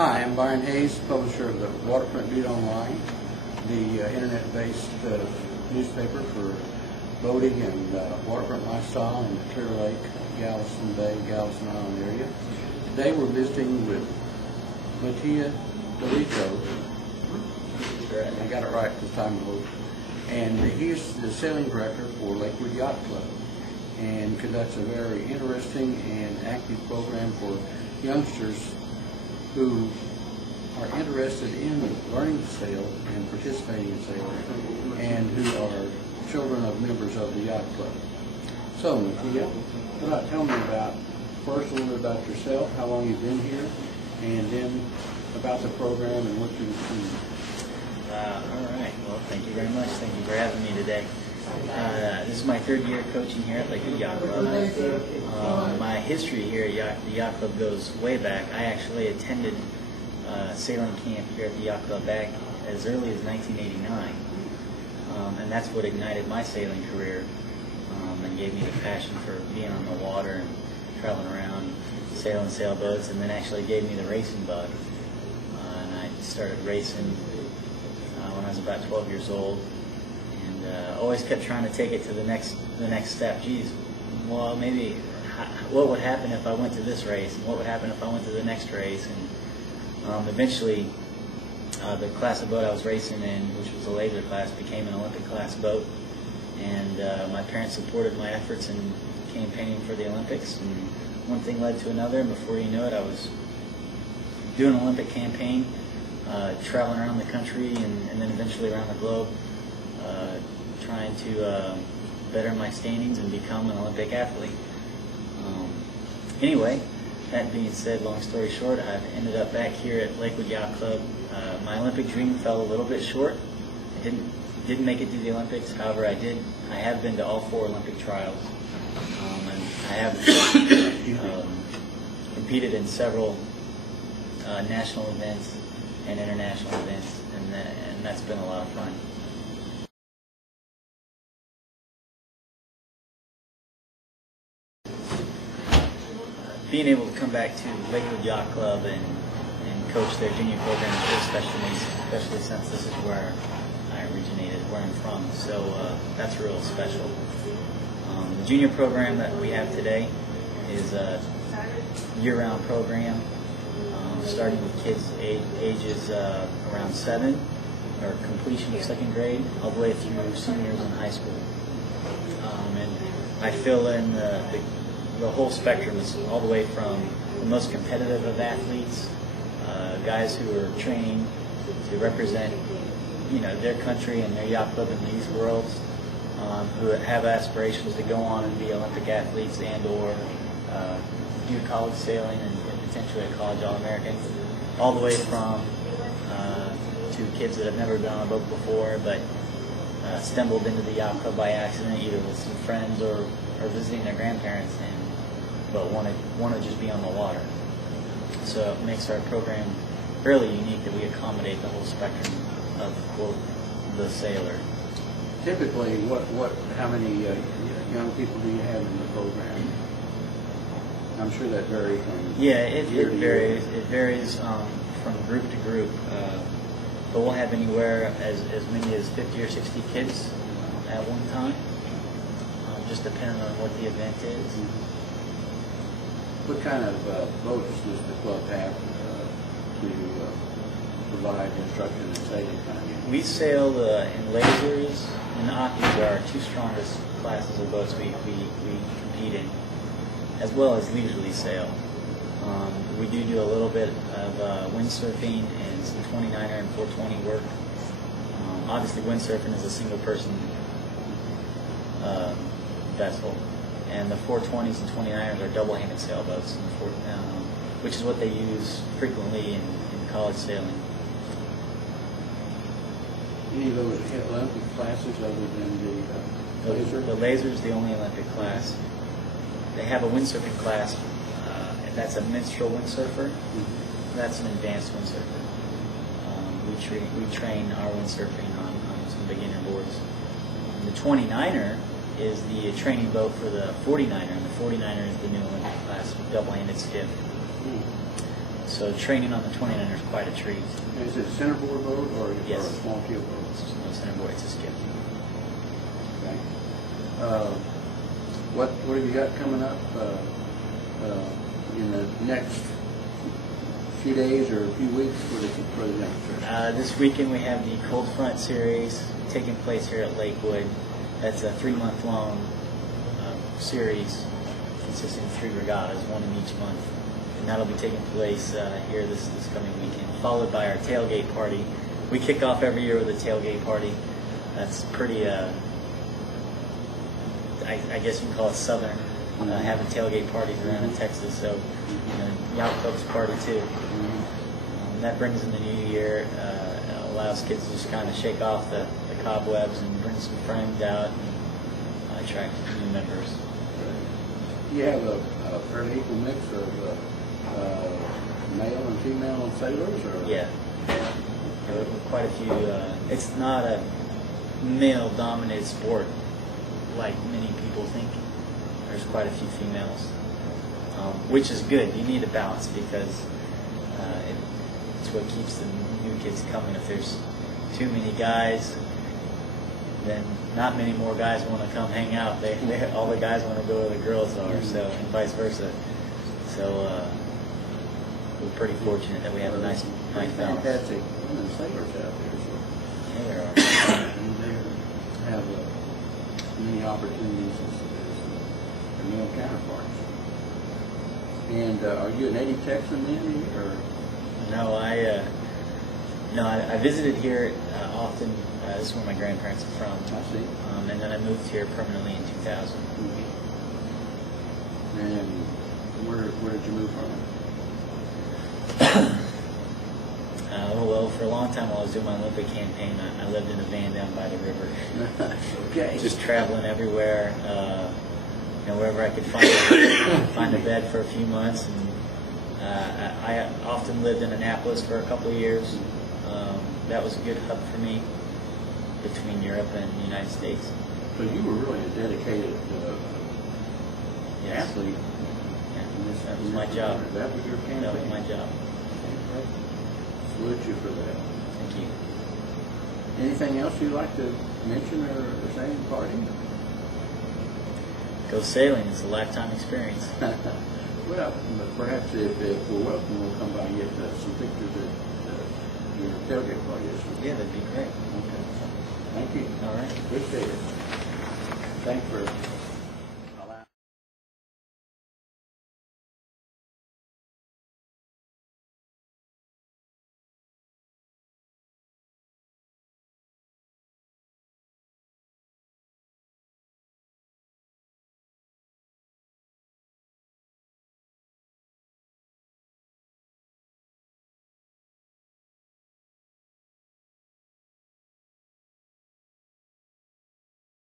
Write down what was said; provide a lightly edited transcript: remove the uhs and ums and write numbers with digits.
Hi, I'm Byron Hayes, publisher of the Waterfront Beat Online, the internet-based newspaper for boating and waterfront lifestyle in the Clear Lake, Galveston Bay, Galveston Island area. Today we're visiting with Mattia D'Errico. I got it right this time, and he's the sailing director for Lakewood Yacht Club and conducts a very interesting and active program for youngsters who are interested in learning to sail and participating in sailing, and who are children of members of the yacht club. So, Mattia, tell me about, first a little bit about yourself, how long you've been here, and then about the program and what you've seen. All right. Well, thank you very much. Thank you for having me today. This is my third year coaching here at Lakewood Yacht Club. My history here at the Yacht Club goes way back. I actually attended sailing camp here at the Yacht Club back as early as 1989, and that's what ignited my sailing career and gave me the passion for being on the water and traveling around, sailing sailboats, and then actually gave me the racing bug. And I started racing when I was about 12 years old. Always kept trying to take it to the next step. Geez, well, maybe what would happen if I went to this race, and what would happen if I went to the next race? And eventually, the class of boat I was racing in, which was a laser class, became an Olympic class boat. And my parents supported my efforts in campaigning for the Olympics. And one thing led to another, and before you know it, I was doing an Olympic campaign, traveling around the country, and then eventually around the globe, trying to better my standings and become an Olympic athlete. Anyway, that being said, long story short, I've ended up back here at Lakewood Yacht Club. My Olympic dream fell a little bit short. I didn't make it to the Olympics. However, I have been to all 4 Olympic trials, and I have competed in several national events and international events, and that's been a lot of fun. Being able to come back to Lakewood Yacht Club and coach their junior program is really special to me, especially since this is where I originated, where I'm from. So that's real special. The junior program that we have today is a year-round program, starting with kids ages around 7, or completion of 2nd grade, all the way through seniors in high school. And I fill in the whole spectrum, is all the way from the most competitive of athletes, guys who are training to represent, their country and their yacht club in these worlds, who have aspirations to go on and be Olympic athletes and/or do college sailing and potentially a college All-American, all the way from to kids that have never been on a boat before but stumbled into the yacht club by accident, either with some friends or visiting their grandparents, but want to just be on the water. So it makes our program fairly unique that we accommodate the whole spectrum of, quote, the sailor. Typically, how many young people do you have in the program? I'm sure that varies from it varies. It varies from group to group, but we'll have anywhere as many as 50 or 60 kids at one time, just depending on what the event is. Mm-hmm. What kind of boats does the club have to provide instruction in sailing? We sail in lasers, and the Ockies are our 2 strongest classes of boats we compete in, as well as leisurely sail. We do a little bit of windsurfing and some 29er and 420 work. Obviously, windsurfing is a single-person vessel, and the 420s and 29ers are double-handed sailboats, which is what they use frequently in college sailing. Any of those Olympic classes other than the laser? The laser is the only Olympic class. They have a windsurfing class, and that's a minstrel windsurfer. Mm-hmm. That's an advanced windsurfer. We train our windsurfing on some beginner boards. The 29er is the training boat for the 49er, and the 49er is the new Olympic class with double-handed skiff. So training on the 29er is quite a treat. Is it a centerboard boat or Yes. a small keel boat? It's no centerboard, it's a skiff. Okay. What have you got coming up in the next few days or a few weeks for the next trip? This weekend we have the Cold Front Series taking place here at Lakewood. That's a 3-month-long series consisting of 3 regattas, 1 in each month. And that'll be taking place here this coming weekend, followed by our tailgate party. We kick off every year with a tailgate party. That's pretty, I guess you can call it southern, having tailgate parties around in Texas. So, yacht clubs party too. That brings in the new year, allows kids to just kind of shake off the cobwebs and bring some friends out and attract new members. You have a fairly equal mix of male and female sailors? Or? Yeah. Quite a few. It's not a male-dominated sport like many people think. There's quite a few females, which is good. You need a balance because it's what keeps the new kids coming. If there's too many guys, then not many more guys want to come hang out. All the guys want to go where the girls are, so and vice versa. So we're pretty fortunate that we have a nice balance. Fantastic women sailors out there. So. Yeah, there are. And they have many opportunities as their male counterparts. And are you a native Texan then, or? No, I visited here often. This is where my grandparents are from. I see. And then I moved here permanently in 2000. And where did you move from? Well, for a long time while I was doing my Olympic campaign, I lived in a van down by the river. Okay. Just traveling everywhere, wherever I could find a bed for a few months. And I often lived in Annapolis for a couple of years. That was a good hub for me between Europe and the United States. So you were really a dedicated Yes. athlete. Yeah, that was my job. That was your campaign? That was my job. Salute you for that. Thank you. Anything else you'd like to mention or say in parting? Go sailing. It's a lifetime experience. Well, perhaps if we're welcome, we'll come by and get some pictures at your tailgate party. Yeah, that'd be great. Okay. Thank you. All right. Appreciate it. Thanks for